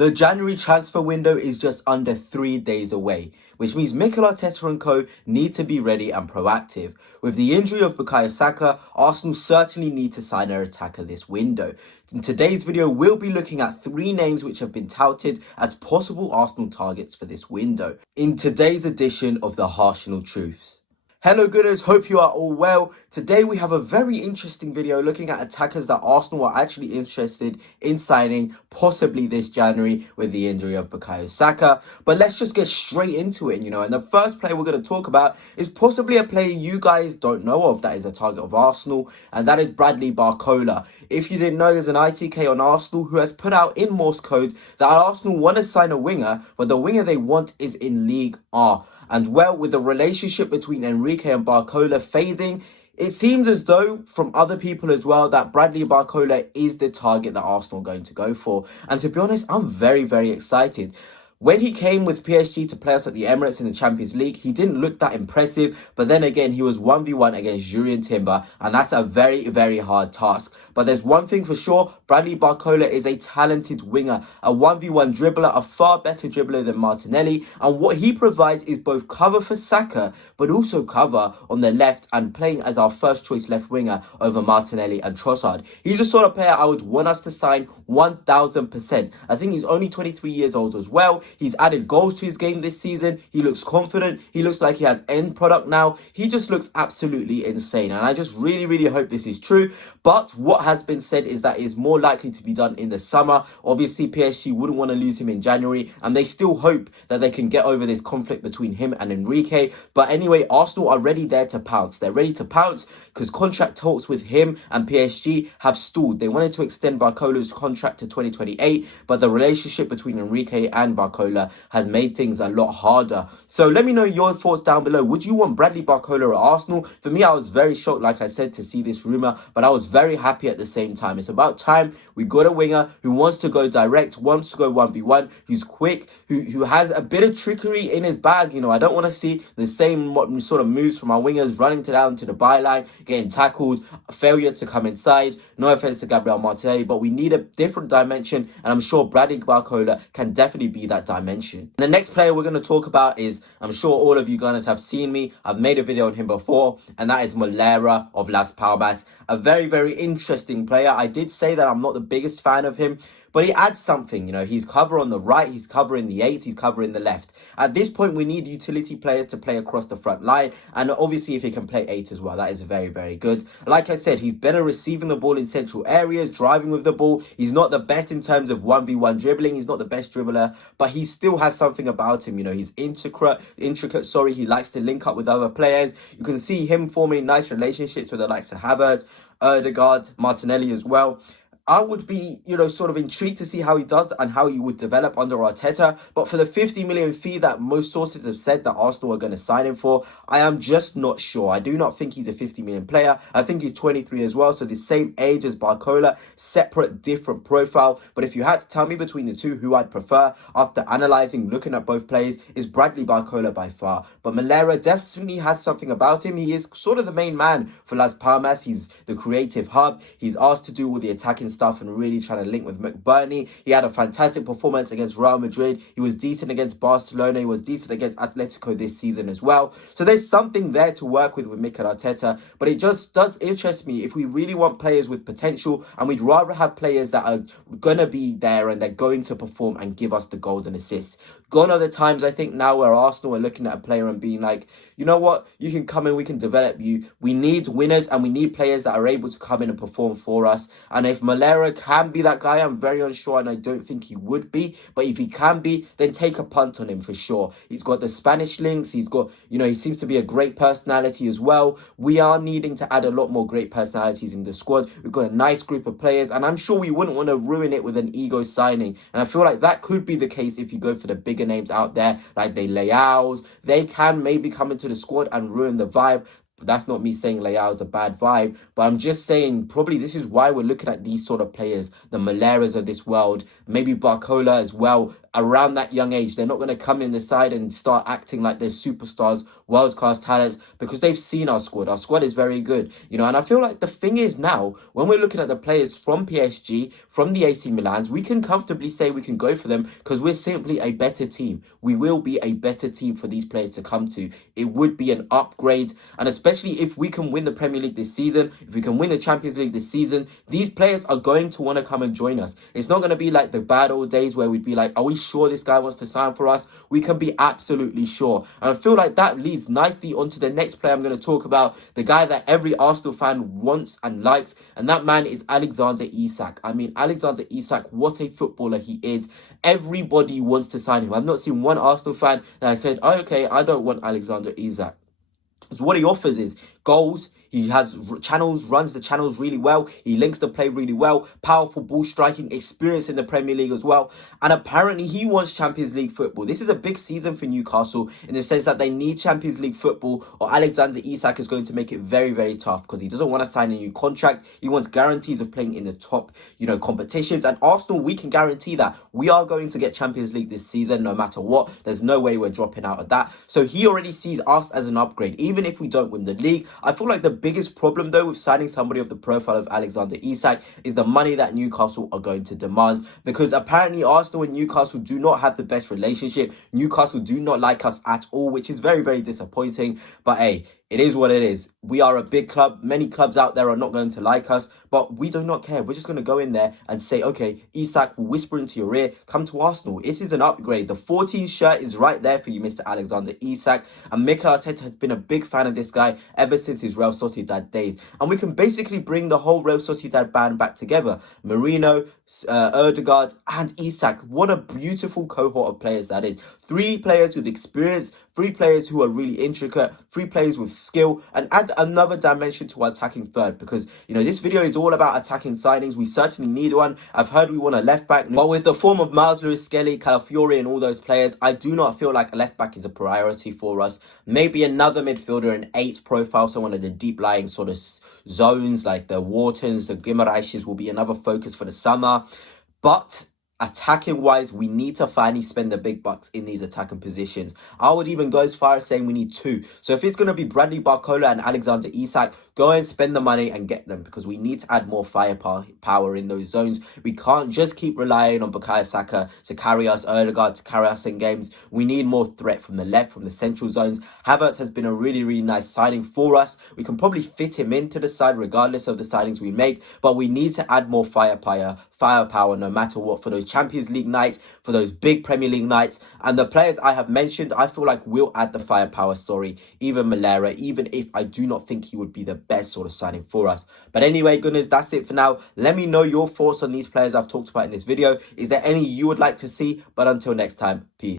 The January transfer window is just under 3 days away, which means Mikel Arteta and co need to be ready and proactive. With the injury of Bukayo Saka, Arsenal certainly need to sign an attacker this window. In today's video, we'll be looking at 3 names which have been touted as possible Arsenal targets for this window. In today's edition of the Arsenal Truths. Hello Gooders, hope you are all well. Today we have a very interesting video looking at attackers that Arsenal are actually interested in signing possibly this January with the injury of Bukayo Saka. But let's just get straight into it, and the first player we're going to talk about is possibly a player you guys don't know of that is a target of Arsenal, and that is Bradley Barcola. If you didn't know, there's an ITK on Arsenal who has put out in Morse code that Arsenal want to sign a winger, but the winger they want is in League R. And well, with the relationship between Enrique and Barcola fading, it seems as though from other people as well that Bradley Barcola is the target that Arsenal are going to go for. And to be honest, I'm very, very excited. When he came with PSG to play us at the Emirates in the Champions League, he didn't look that impressive. But then again, he was 1v1 against Julian Timber, and that's a very, very hard task. But there's one thing for sure, Bradley Barcola is a talented winger, a 1v1 dribbler, a far better dribbler than Martinelli. And what he provides is both cover for Saka, but also cover on the left and playing as our first choice left winger over Martinelli and Trossard. He's the sort of player I would want us to sign 1000%. I think he's only 23 years old as well. He's added goals to his game this season. He looks confident. He looks like he has end product now. He just looks absolutely insane. And I just really, really hope this is true. But what has been said is that it's more likely to be done in the summer. Obviously, PSG wouldn't want to lose him in January. And they still hope that they can get over this conflict between him and Enrique. But anyway, Arsenal are ready there to pounce. They're ready to pounce because contract talks with him and PSG have stalled. They wanted to extend Barcola's contract to 2028. But the relationship between Enrique and Barcola has made things a lot harder. So let me know your thoughts down below. Would you want Bradley Barcola at Arsenal? For me, I was very shocked, like I said, to see this rumour, but I was very happy at the same time. It's about time we got a winger who wants to go direct, wants to go 1v1, who's quick, who has a bit of trickery in his bag. I don't want to see the same sort of moves from our wingers running down to the byline, getting tackled, failure to come inside. No offense to Gabriel Martinelli, but we need a different dimension, and I'm sure Bradley Barcola can definitely be that dimension. The next player we're going to talk about is, I'm sure all of you guys have seen me. I've made a video on him before, and that is Molera of Las Palmas. A very, very interesting player. I did say that I'm not the biggest fan of him, but he adds something. He's cover on the right, he's covering the 8, he's covering the left. At this point, we need utility players to play across the front line. And obviously, if he can play 8 as well, that is very, very good. Like I said, he's better receiving the ball in central areas, driving with the ball. He's not the best in terms of 1v1 dribbling. He's not the best dribbler, but he still has something about him. He's intricate. He likes to link up with other players. You can see him forming nice relationships with the likes of Havertz, Odegaard, Martinelli as well. I would be, sort of intrigued to see how he does and how he would develop under Arteta. But for the 50 million fee that most sources have said that Arsenal are going to sign him for, I am just not sure. I do not think he's a 50 million player. I think he's 23 as well. So the same age as Barcola, separate, different profile. But if you had to tell me between the two who I'd prefer after analysing, looking at both players, is Bradley Barcola by far. But Molera definitely has something about him. He is sort of the main man for Las Palmas. He's the creative hub. He's asked to do all the attacking stuff and really trying to link with McBurney. He had a fantastic performance against Real Madrid. He was decent against Barcelona. He was decent against Atletico this season as well. So there's something there to work with Mikel Arteta. But it just does interest me if we really want players with potential, and we'd rather have players that are going to be there and they're going to perform and give us the goals and assists. Gone are the times, I think, now where Arsenal are looking at a player and being like, you know what, you can come in, we can develop you. We need winners and we need players that are able to come in and perform for us. And if Molera can be that guy, I'm very unsure, and I don't think he would be. But if he can be, then take a punt on him for sure. He's got the Spanish links. He's got, he seems to be a great personality as well. We are needing to add a lot more great personalities in the squad. We've got a nice group of players, and I'm sure we wouldn't want to ruin it with an ego signing. And I feel like that could be the case if you go for the bigger names out there, like the Leaos. They can maybe come into the squad and ruin the vibe. But that's not me saying Leao is a bad vibe. But I'm just saying probably this is why we're looking at these sort of players, the Moleras of this world, maybe Barcola as well, around that young age. They're not going to come in the side and start acting like they're superstars, world-class talents, because they've seen our squad. Our squad is very good, you know, and I feel like the thing is now, when we're looking at the players from PSG, from the AC Milans, we can comfortably say we can go for them because we're simply a better team. We will be a better team for these players to come to. It would be an upgrade, and especially if we can win the Premier League this season, if we can win the Champions League this season, these players are going to want to come and join us. It's not going to be like the bad old days where we'd be like, are we sure this guy wants to sign for us? We can be absolutely sure. And I feel like that leads nicely onto the next player I'm going to talk about, the guy that every Arsenal fan wants and likes, and that man is Alexander Isak. I mean, Alexander Isak, what a footballer he is. Everybody wants to sign him. I've not seen one Arsenal fan that has said, oh, okay, I don't want Alexander Isak. So what he offers is goals. He has channels, runs the channels really well. He links the play really well. Powerful ball striking, experience in the Premier League as well. And apparently he wants Champions League football. This is a big season for Newcastle in the sense that they need Champions League football, or Alexander Isak is going to make it very, very tough because he doesn't want to sign a new contract. He wants guarantees of playing in the top, you know, competitions. And Arsenal, we can guarantee that we are going to get Champions League this season no matter what. There's no way we're dropping out of that. So he already sees us as an upgrade. Even if we don't win the league, I feel like the biggest problem though with signing somebody of the profile of Alexander Isak is the money that Newcastle are going to demand, because apparently Arsenal and Newcastle do not have the best relationship. Newcastle do not like us at all, which is very, very disappointing. But hey, it is what it is. We are a big club. Many clubs out there are not going to like us, but we do not care. We're just going to go in there and say, okay, Isak will whisper into your ear, come to Arsenal. This is an upgrade. The 14 shirt is right there for you, Mr. Alexander Isak. And Mikel Arteta has been a big fan of this guy ever since his Real Sociedad days. And we can basically bring the whole Real Sociedad band back together. Marino, Ødegaard, and Isak. What a beautiful cohort of players that is. 3 players with experience, 3 players who are really intricate, 3 players with skill, and add another dimension to our attacking third, because, you know, this video is all about attacking signings. We certainly need one. I've heard we want a left back, but with the form of Miles Lewis Skelly, Calafiori and all those players, I do not feel like a left back is a priority for us. Maybe another midfielder, an 8 profile, so one of the deep lying sort of zones like the Whartons, the Guimaraes will be another focus for the summer. But attacking wise, we need to finally spend the big bucks in these attacking positions. I would even go as far as saying we need 2. So if it's going to be Bradley Barcola and Alexander Isak, go and spend the money and get them, because we need to add more firepower in those zones. We can't just keep relying on Bukayo Saka to carry us, Ødegaard to carry us in games. We need more threat from the left, from the central zones. Havertz has been a really, really nice signing for us. We can probably fit him into the side regardless of the signings we make, but we need to add more firepower no matter what, for those Champions League nights, for those big Premier League nights. And the players I have mentioned, I feel like will add the firepower story. Even Molera, even if I do not think he would be the best sort of signing for us. But anyway, goodness, that's it for now. Let me know your thoughts on these players I've talked about in this video. Is there any you would like to see? But until next time, peace.